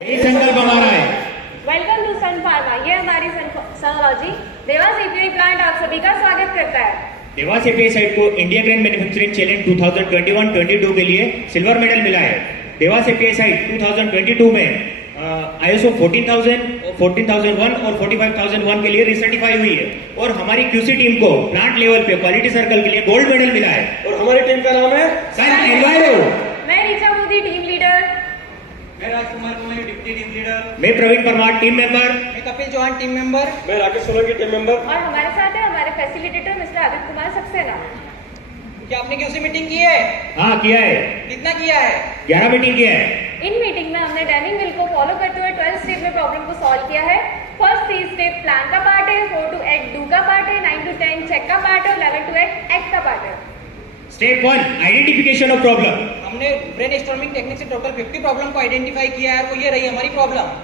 यही संकल्प हमारा है। Welcome to Sun Pharma. ये हमारी सनोलॉजी देवास एपीआई प्लांट आप सभी का स्वागत करता है। देवास एपीआई साइट को इंडिया ग्रैंड मैन्युफैक्चरिंग चैलेंज 2021-22 के लिए सिल्वर मेडल मिला है। देवास एपीआई साइट 2022 में ISO 14000, 14001 और 45001 के लिए रिसर्टिफाई हुई है और हमारी क्यूसी टीम को प्लांट लेवल पे क्वालिटी सर्कल के लिए गोल्ड मेडल मिला है। और हमारी टीम का नाम है सन एनवायरो। मैं रीचा मोदी टीम लीडर। मैं राजकुमार कुमार डिप्टी टीम लीडर। मैं प्रवीण परमार टीम मेंबर। मैं कपिल चौहान टीम मेंबर। मैं राकेश सोलंकी टीम मेंबर। और हमारे साथ है हमारे फैसिलिटेटर मिस्टर आदित्य कुमार सक्सेना। क्या आपने क्यूसी मीटिंग की है? हाँ किया है, कितना किया है? 11 मीटिंग किया है। इन मीटिंग में हमने डैनिंग मिल को फॉलो करते हुए 12 स्टेप में प्रॉब्लम को सॉल्व किया है। फर्स्ट 3 स्टेप प्लान का पार्ट है, 4 to 8 डू का पार्ट है, 9 to 10 चेक का पार्ट है और 11 to 8 एक्ट का पार्ट है। Step 1 identification of problem. हमने ब्रेनस्टॉर्मिंग टेक्निक से टोटल 50 प्रॉब्लम को आइडेंटिफाई किया है और वो ये रही हमारी problem.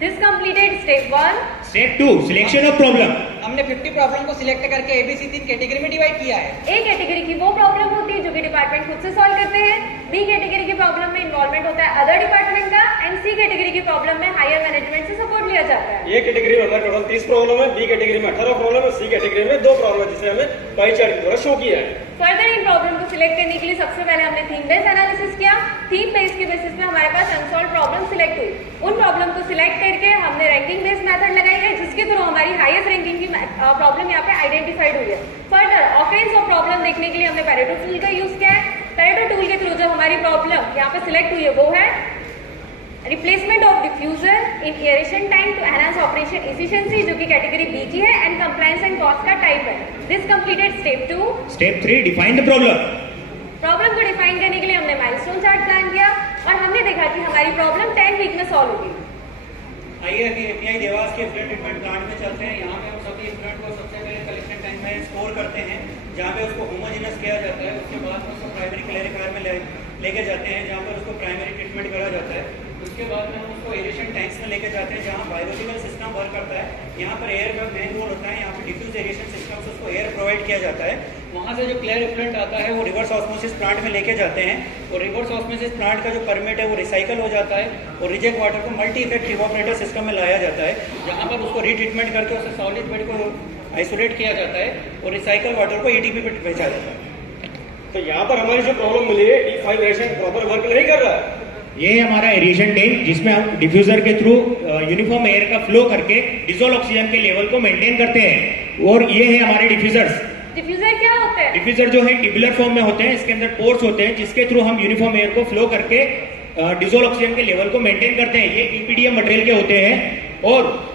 This completed step 1। Step 2 selection of problem. हमने 50 प्रॉब्लम को सिलेक्ट करके ABC 3 कैटेगरी में डिवाइड किया है। ए कैटेगरी की वो प्रॉब्लम होती है जो कि डिपार्टमेंट खुद से सॉल्व करते हैं। बी कैटेगरी की प्रॉब्लम में इन्वॉल्वमेंट होता है अदर डिपार्टमेंट का एंड सी कैटेगरी की प्रॉब्लम में हायर मैनेजमेंट से सपोर्ट लिया जाता है। ए कैटेगरी में हमारे टोटल 30 प्रॉब्लम है, बी कैटेगरी में 18 प्रॉब्लम है, सी कैटेगरी में 2 प्रॉब्लम है जिसे हमें पाई चार्ट के द्वारा शो किया है। फर्दर इन प्रॉब्लम को सिलेक्ट करने के लिए सबसे पहले हमने थीम बेस्ड एनालिसिस किया। थीम बेस्ड के बेसिस पे हमारे पास अनसॉल्व प्रॉब्लम सिलेक्ट हुई। उन प्रॉब्लम को सिलेक्ट करके हमने रैंकिंग बेस्ड मेथड लगाई है जिसके थ्रू हमारी हाईएस्ट रैंकिंग की प्रॉब्लम यहाँ पे आइडेंटिफाइड हुई है। फर्दर ऑकरेंस ऑफ प्रॉब्लम देखने के लिए हमने पैरेटो टूल का यूज किया है। पैरेटो टूल के थ्रू जो हमारी प्रॉब्लम यहाँ पे सिलेक्ट हुई है वो है replacement of diffuser in aeration time to enhance operation efficiency जो कि कैटेगरी बी की है एंड कंप्लायंस एंड कॉस्ट का टाइप है। This completed step 2। Step 3 define the problem. Problem को डिफाइन करने के लिए हमने माइलस्टोन चार्ट प्लान किया और हमने देखा कि हमारी प्रॉब्लम 10 वीक में सॉल्व होगी। आइए अभी एपीआई देवास के फ्लड ट्रीटमेंट प्लांट में चलते हैं। यहाँ पे हम सभी फ्लड को सबसे पहले कलेक्शन टैंक में स्टोर करते हैं जहाँ पे उसको होमोजेनस किया जाता है। उसके बाद उसको प्राइमरी क्लेरिफायर में लेके जाते हैं जहाँ पर उसको प्राइमरी ट्रीटमेंट करा जाता है। उसके बाद में हम उसको एरेशन टैंक्स में लेके जाते हैं जहाँ बायोलॉजिकल सिस्टम वर्क करता है। यहाँ पर एयर का मेन रोल होता है। यहाँ पर डिफ्यूज एरेशन सिस्टम से उसको एयर प्रोवाइड किया जाता है। वहाँ से जो क्लियर इफ्लुएंट आता है वो रिवर्स ऑस्मोसिस प्लांट में लेके जाते हैं और रिवर्स ऑस्मोसिस प्लांट का जो परमिट है वो रिसाइकल हो जाता है और रिजेक्ट वाटर को मल्टी इफेक्ट इवोपरेटर सिस्टम में लाया जाता है जहाँ पर उसको रीट्रीटमेंट करके उसे सॉलिड बेड को आइसोलेट किया जाता है और रिसाइकल वाटर को ETP पे भेजा जाता है। तो यहाँ पर हमारी जो प्रॉब्लम मिली है D5 रेशन प्रॉपर वर्क नहीं कर रहा है। ये है हमारा एरिएशन टैंक जिसमें हम डिफ्यूजर के थ्रू यूनिफॉर्म एयर का फ्लो करके डिसॉल्व ऑक्सीजन के लेवल को मेंटेन करते हैं। और ये है हमारे डिफ्यूजर्स। डिफ्यूजर क्या होता है? डिफ्यूजर जो है ट्यूबुलर फॉर्म में होते हैं। इसके अंदर पोर्स होते हैं जिसके थ्रू हम यूनिफॉर्म एयर को फ्लो करके डिसॉल्व ऑक्सीजन के लेवल को मेंटेन करते हैं। ये EPDM मटेरियल के होते हैं और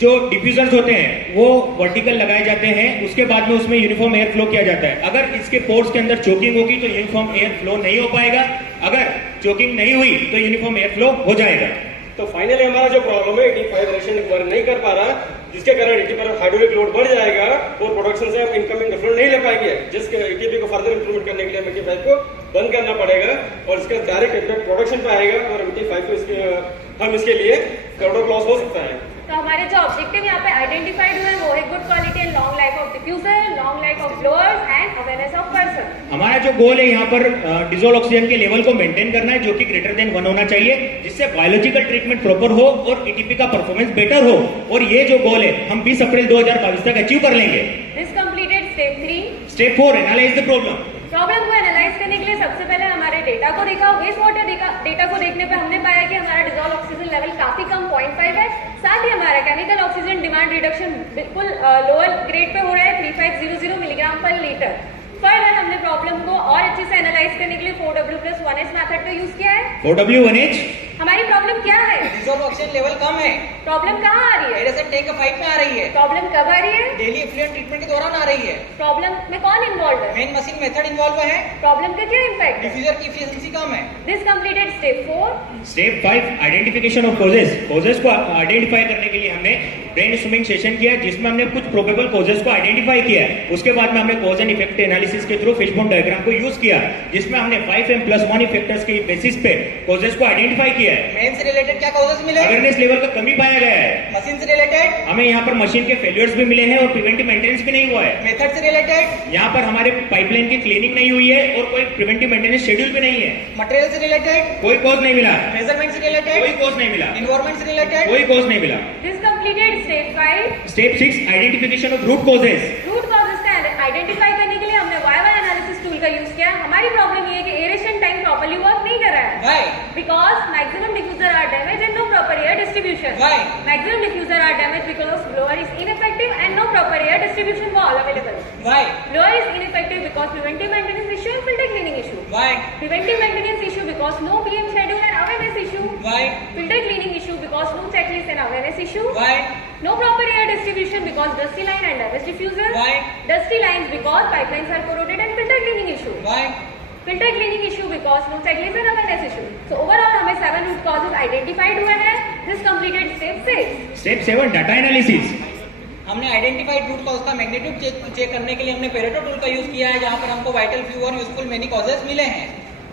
जो डिफ्यूजर्स होते हैं वो वर्टिकल लगाए जाते हैं। उसके बाद में उसमें यूनिफॉर्म एयर फ्लो किया जाता है। अगर इसके पोर्स के अंदर चोकिंग होगी तो यूनिफॉर्म एयर फ्लो नहीं हो पाएगा। अगर चोकिंग नहीं हुई तो यूनिफॉर्म एयर फ्लो हो जाएगा। तो फाइनली हमारा जो प्रॉब्लम है D5 रेशन वर्क नहीं कर पा रहा जिसके कारण ETP पर हाइड्रोलिक लोड बढ़ जाएगा और प्रोडक्शन से हम इनकमिंग फ्लो नहीं ले पाएंगे जिसके ETP को फर्दर इंप्रूवमेंट करने के लिए हमें ET5 को बंद करना पड़ेगा और इसका डायरेक्ट इफेक्ट प्रोडक्शन पे आएगा और ET5 को हम इसके लिए करोड़ों लॉस हो सकता है। तो हमारे जो ऑब्जेक्टिव यहाँ पे आइडेंटिफाइड हुए वो है good quality and long life of diffuser, long life of blowers and awareness of person. हमारा जो गोल है यहाँ पर डिसॉल्व ऑक्सीजन के लेवल को मेंटेन करना है जो कि ग्रेटर देन 1 होना चाहिए जिससे बायोलॉजिकल ट्रीटमेंट प्रॉपर हो और ETP का परफॉर्मेंस बेटर हो। और ये जो गोल है हम 20 अप्रैल 2022 तक अचीव कर लेंगे। This completed step 3। Step 4 analyse the problem. Problem को एनालाइज करने के लिए सबसे पहले हमारे डेटा को देखा। वेस्ट वाटर डेटा को देखने पे हमने पाया कि हमारा डिसॉल्व ऑक्सीजन लेवल काफी कम 0.5 है। साथ ही हमारा केमिकल ऑक्सीजन डिमांड रिडक्शन बिल्कुल लोअर ग्रेड पे हो रहा है 3500 मिलीग्राम पर लीटर। फर्दर हमने प्रॉब्लम को और अच्छे से एनालाइज करने के लिए 4W+1H मेथड का यूज किया है। 4W1H हमारी प्रॉब्लम क्या है? डिसॉल्व ऑक्सीजन लेवल कम है। प्रॉब्लम कहाँ आ रही है? एरेशन टैंक 5 में आ रही है। प्रॉब्लम कब आ रही है? डेली इफ्लुएंट ट्रीटमेंट के दौरान आ रही है। प्रॉब्लम में कौन इन्वॉल्व है? मेन मशीन मेथड इन्वॉल्व है। प्रॉब्लम का क्या इम्पैक्ट है? डिफ्यूजर की एफिशिएंसी कम है। This completed step 4। Step 5 identification of causes. Causes को आइडेंटिफाई करने के लिए हमने ब्रेनस्टॉर्मिंग सेशन किया जिसमें हमने कुछ प्रोबेबल कॉजेस को आइडेंटिफाई किया। उसके बाद में हमने कॉज एंड इफेक्ट एनालिसिस के थ्रू फिशबोन डायग्राम को यूज किया जिसमें हमने 5M+1 इफेक्टर्स के बेसिस पे कॉजेस को आइडेंटिफाई किया है। मेन से रिलेटेड क्या कॉजेस मिले? अवेयरनेस लेवल का कमी पाया गया है। मशीन से रिलेटेड, हमें यहाँ पर मशीन के फेलियर्स भी मिले हैं और प्रिवेंटिव मेंटेनेंस भी नहीं हुआ है। मेथड से रिलेटेड, यहाँ पर हमारे पाइपलाइन की क्लीनिंग नहीं हुई है और कोई प्रिवेंटिव मेंटेनेंस शेड्यूल भी नहीं है। मटेरियल से रिलेटेड, कोई कॉज नहीं मिला, मेजरमेंट से कोई रिलेटेड, कॉज नहीं मिला, इन्वायरमेंट से रिलेटेड, कोई कॉज नहीं मिला। This completed step 5. Step 6 identification of root causes. Root causes का आइडेंटिफाई करने के लिए हमने YY एनालिसिस टूल का यूज किया। हमारी प्रॉब्लम ये है कि एरेशन टैंक प्रॉपर्ली वर्क नहीं कर रहा है। Why? Because maximum diffuser are damaged and no proper air distribution. Why? Maximum diffuser are damaged because blower is ineffective and no proper air distribution wall available. Why? Blower is ineffective because preventive maintenance issue and filter cleaning issue. Why? Preventive maintenance issue because no PM schedule and awareness issue. Why? Filter cleaning issue because no checklist and awareness issue. Why? No proper air distribution because dusty line and damaged diffuser. Why? Dusty lines because pipelines are corroded and filter cleaning issue. Why? Filter cleaning issue because no checklist and awareness issue. So overall हमें 7 root causes identified हुए हैं. This completed step 6. Step 7 data analysis. हमने identified root cause का magnitude check करने के लिए हमने Pareto tool का यूज किया है, जहाँ पर हमको वाइटल फ्यू और यूजफुल मेनी कॉजेज मिले हैं।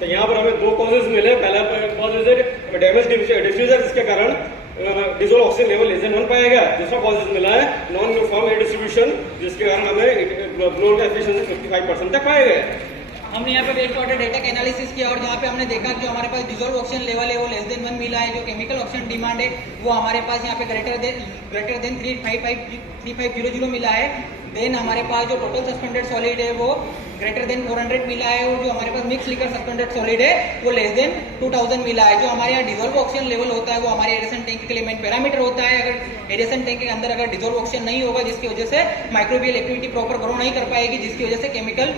तो यहाँ पर हमें 2 कॉजेज मिले। पहला कॉज है डैमेज डिफ्यूजर, जिसके कारण dissolve oxygen level less than 1 पाया गया। दूसरा कॉजेज मिला है नॉन यूनिफॉर्म एयर डिस्ट्रीब्यूशन, जिसके कारण हमें ब्लोअर का एफिशिएंसी 55% तक पाया गया। हमने यहाँ पे वेस्ट वाटर डेटा का एनालिसिस किया और जहाँ पे हमने देखा कि हमारे पास डिजोल्व ऑक्सीजन लेवल है वो लेस देन 1 मिला है। जो केमिकल ऑक्सीजन डिमांड है वो हमारे पास यहाँ पे ग्रेटर देन 3500 मिला है। देन हमारे पास जो टोटल सस्पेंडेड सॉलिड है वो ग्रेटर देन 400 मिला है और जो हमारे पास मिक्स लिकर सस्पेंडेड सॉलिड है वो लेस देन 2000 मिला है। जो हमारे यहाँ डिजोल्व ऑक्सीजन लेवल होता है वो हमारे एरेशन टैंक के लिए मेन पैरामीटर होता है। अगर एरेशन टैंक के अंदर अगर डिजोल्व ऑक्सीजन नहीं होगा, जिसकी वजह से माइक्रोबियल एक्टिविटी प्रॉपर ग्रो नहीं कर पाएगी, जिसकी वजह से केमिकल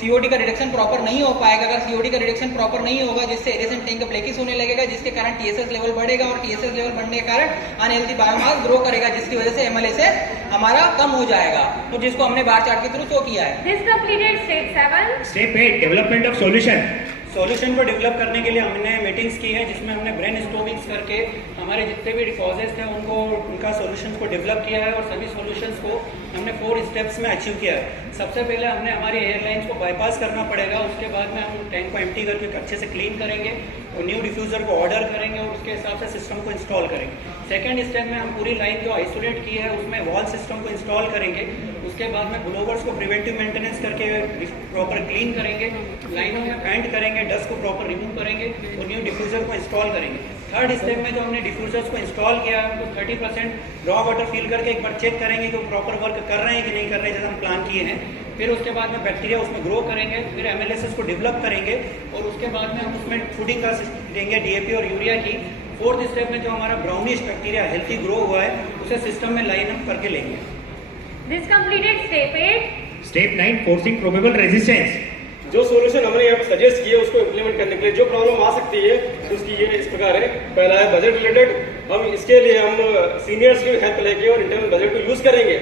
सीओडी का रिडक्शन प्रॉपर नहीं हो पाएगा। अगर सीओडी का रिडक्शन प्रॉपर नहीं होगा, जिससे एरेशन टैंक ब्लैकिश होने लगेगा, जिसके कारण टीएसएस लेवल बढ़ेगा और टीएसएस लेवल बढ़ने के कारण अनहेल्दी बायोमास ग्रो करेगा, जिसकी वजह से एमएलएसएस हमारा कम हो जाएगा, तो जिसको हमने बार चार्ट के थ्रू शो किया है। This completed step 7. Step 8 development of solution. Solution को डेवलप करने के लिए हमने मीटिंग्स की है, जिसमें हमने ब्रेन स्टॉर्मिंग्स करके हमारे जितने भी कॉजेज थे उनका सॉल्यूशंस को डेवलप किया है और सभी सॉल्यूशंस को हमने 4 स्टेप्स में अचीव किया है। सबसे पहले हमने हमारी एयरलाइंस को बाईपास करना पड़ेगा, उसके बाद में हम टैंक को एम्प्टी करके अच्छे से क्लीन करेंगे और न्यू डिफ्यूज़र को ऑर्डर करेंगे और उसके हिसाब से सिस्टम को इंस्टॉल करेंगे। सेकेंड स्टेप में हम पूरी लाइन जो आइसोलेट की है उसमें वॉल सिस्टम को इंस्टॉल करेंगे। उसके बाद में ब्लोवर्स को प्रिवेंटिव मेंटेनेंस करके प्रॉपर क्लीन करेंगे, लाइनों में पेंट करेंगे, डस्ट को प्रॉपर रिमूव करेंगे और न्यू डिफ्यूज़र को इंस्टॉल करेंगे। थर्ड स्टेप में जो हमने डिफ्यूजर्स को इंस्टॉल किया है तो 30% रॉ वाटर फिल करके एक बार चेक करेंगे कि वो प्रॉपर वर्क कर रहे हैं कि नहीं कर रहे हैं, जैसे हम प्लान किए हैं। फिर उसके बाद में बैक्टीरिया उसमें ग्रो करेंगे, फिर एमएलएसएस को डेवलप करेंगे और उसके बाद में हम उसमें फूडिंग का देंगे डीएपी और यूरिया की। फोर्थ स्टेप में जो हमारा ब्राउनिश बैक्टीरिया हेल्थी ग्रो हुआ है उसे सिस्टम में लाइन अप करके लेंगे। This completed step 8. Step 9 forcing probable resistance. जो सॉल्यूशन हमने यहाँ पे सजेस्ट किए उसको इम्प्लीमेंट करने के लिए जो प्रॉब्लम आ सकती है उसकी ये इस प्रकार है। पहला है बजट रिलेटेड, हम इसके लिए हम सीनियर्स की हेल्प लेके और इंटरनल बजट को यूज करेंगे।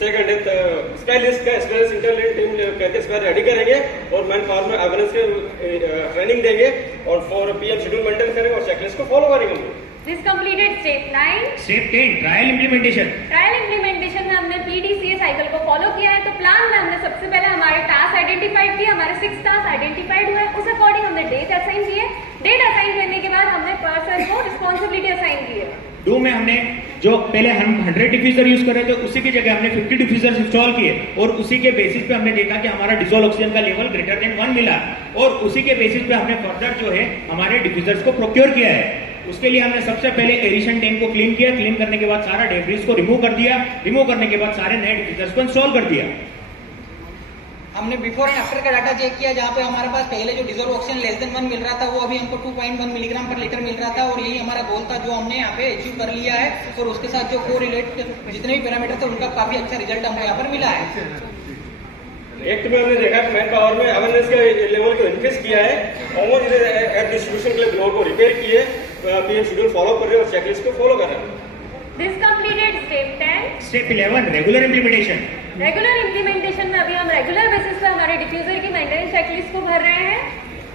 सेकंड है स्काई लिस्ट का एक्सपीरियंस इंटरनल टीम करके स्क्वायर रेडी करेंगे और मैन पावर में अवेयरनेस के ट्रेनिंग देंगे और फॉर पीएम शेड्यूल मेंटेन करेंगे और चेकलिस्ट को फॉलो करेंगे। This completed step 9. Step 10 trial implementation. Trial implementation में हमने PDCA साइकिल को फॉलो किया है। तो प्लान में हमने सबसे पहले हमारे टास्क आइडेंटिफाइड किए, हमारे 6 टास्क आइडेंटिफाइड हुए, उस अकॉर्डिंग हमने डेट असाइन किए। डेट असाइन करने के बाद हमने पर्सन को रिस्पॉन्सिबिलिटी असाइन की है। डू में हमने जो पहले हम 100 डिफ्यूजर यूज कर रहे थे उसी की जगह हमने 50 डिफ्यूजर इंस्टॉल किए और उसी के बेसिस पे हमने देखा कि हमारा डिसॉल्व ऑक्सीजन का लेवल ग्रेटर देन 1 मिला और उसी के बेसिस पे हमने फर्दर जो है हमारे डिफ्यूजर्स को प्रोक्योर किया है। उसके लिए हमने सबसे पहले एरिशन टैंक को क्लीन किया, क्लीन करने के बाद सारा डेब्रिस को रिमूव कर दिया, रिमूव करने के बाद सारे नए डिफ्यूजर्स को इंस्टॉल कर दिया। हमने बिफोर एंड आफ्टर का डाटा चेक किया, जहाँ पे हमारे पास पहले जो डिजोल्व ऑक्सीजन लेस देन 1 मिल रहा था वो अभी हमको 2.1 मिलीग्राम पर लीटर मिल रहा था और यही हमारा गोल था जो हमने यहाँ पे अचीव कर लिया है और उसके साथ जो कोरिलेट जितने भी पैरामीटर थे उनका काफी अच्छा रिजल्ट हमको यहाँ पर मिला है। एक्ट में हमने देखा है मैन पावर में अवेयरनेस के लेवल को इंक्रीज किया है और एयर डिस्ट्रीब्यूशन के लिए ब्लोअर को रिपेयर किए, पीएम शेड्यूल फॉलो कर रहे हैं और चेकलिस्ट को फॉलो कर रहे हैं। This completed step 10. Step 11 regular implementation. Regular implementation में अभी हम रेगुलर बेसिस पे हमारे डिफ्यूजर की मेंटेनेंस चेकलिस्ट को भर रहे हैं।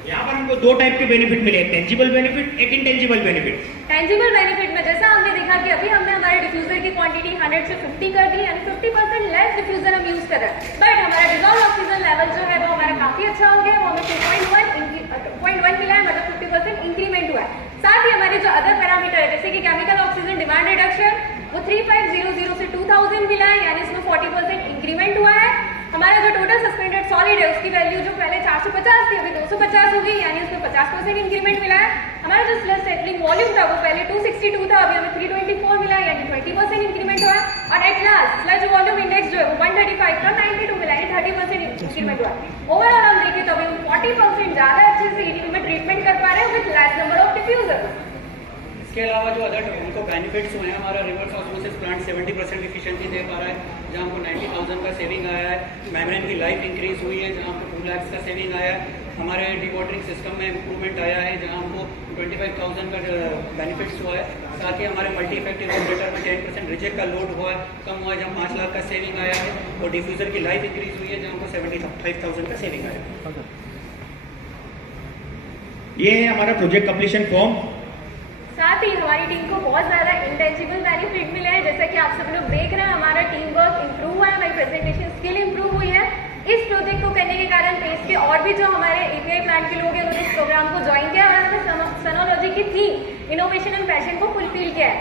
यहाँ पर हमको 2 टाइप के बेनिफिट मिले, एक टेंजिबल बेनिफिट, एक इंटेंजिबल बेनिफिट। टेंजिबल बेनिफिट में जैसा हमने देखा कि अभी हमने हमारे डिफ्यूजर की क्वांटिटी 100 से 50 कर दी, यानी 50% लेस डिफ्यूजर हम यूज कर रहे हैं, बट हमारा डिसॉल्व ऑक्सीजन लेवल जो है वो हमारा काफी अच्छा हो गया, वो हमें 2.1 मिला है, मतलब 50% इंक्रीमेंट हुआ है। साथ ही हमारे जो अदर पैरामीटर है जैसे कि केमिकल ऑक्सीजन डिमांड रिडक्शन वो वॉल्यूम मिला है, यानी इसमें 40% इंक्रीमेंट हुआ है। हमारा जो टोटल सस्पेंडेड सॉलिड है उसकी वैल्यू जो पहले 450 थी अभी 250 हो गई, यानी उसमें 50% इंक्रीमेंट मिला है। हमारा जो स्लज सेटलिंग वॉल्यूम था वो पहले 262 था, अभी हमें 324 मिला है, यानी 20% इंक्रीमेंट हुआ है। और at last sludge volume index जो है वो 135 का 92 मिला है, 30% इंक्रीमेंट हुआ है। ओवरऑल हम देखें तो अभी हम 40% ज्यादा अच्छे से ETP में ट्रीटमेंट कर पा रहे हैं with less number of diffusers. इसके अलावा जो अदर उनको बेनिफिट्स हुए हैं, हमारा रिवर्स ऑस्मोसिस प्लांट 70% एफिशिएंसी दे पा रहा है, जहाँ हमको 90,000 का सेविंग आया है। मेम्ब्रेन की लाइफ इंक्रीज हुई है, जहाँ हमको 2 लाख का सेविंग आया है। हमारे डिवॉटरिंग सिस्टम में इंप्रूवमेंट आया है, जहाँ हमको 25,000 का बेनिफिट्स हुआ है। साथ ही हमारे मल्टी इफेक्टिव वेंटिलेटर में 10% रिजेक्ट का लोड हुआ है, कम हुआ है, जहाँ 5 लाख का सेविंग आया है। और डिफ्यूजर की लाइफ इंक्रीज हुई है, जहाँ हमको 75,000 का सेविंग आया है। ये है हमारा प्रोजेक्ट कंप्लीशन फॉर्म। साथ ही हमारी टीम को बहुत ज्यादा इंटेंजिबल बेनिफिट मिले हैं, जैसा कि आप सब लोग देख रहे हैं। हमारा टीम वर्क इंप्रूव हुआ है, हमारी प्रेजेंटेशन स्किल इंप्रूव हुई है। इस प्रोजेक्ट को करने के कारण पेस के और भी जो हमारे API प्लांट के लोग हैं उन्होंने इस प्रोग्राम को ज्वाइन किया और हमने सनोलॉजी की थीम इनोवेशन एंड पैशन को फुलफिल किया है।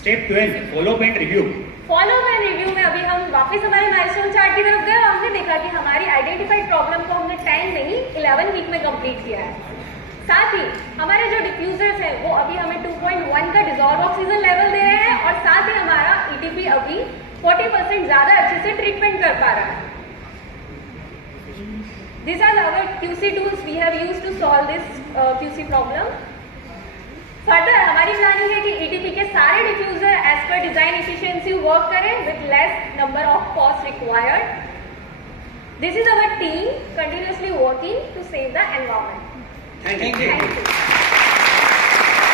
Step 12 follow up and review. Follow up and review में अभी हम वापस हमारे माइलस्टोन चार्ट की तरफ गए और हमने देखा कि हमारी आइडेंटिफाइड प्रॉब्लम को हमने 10 नहीं 11 वीक में कंप्लीट किया है। साथ ही हमारे जो डिफ्यूजर्स हैं वो अभी हमें 2.1 का डिसॉल्व ऑक्सीजन लेवल दे रहे हैं और साथ ही हमारा ETP अभी 40% ज्यादा अच्छे से ट्रीटमेंट कर पा रहा है। These are our QC tools we have used to solve this QC problem. Further हमारी प्लानिंग है कि ETP के सारे डिफ्यूजर एज पर डिजाइन एफिशिएंसी वर्क करें with less number of cost required. This is our team continuously working to save the environment. Thank you. Thank you.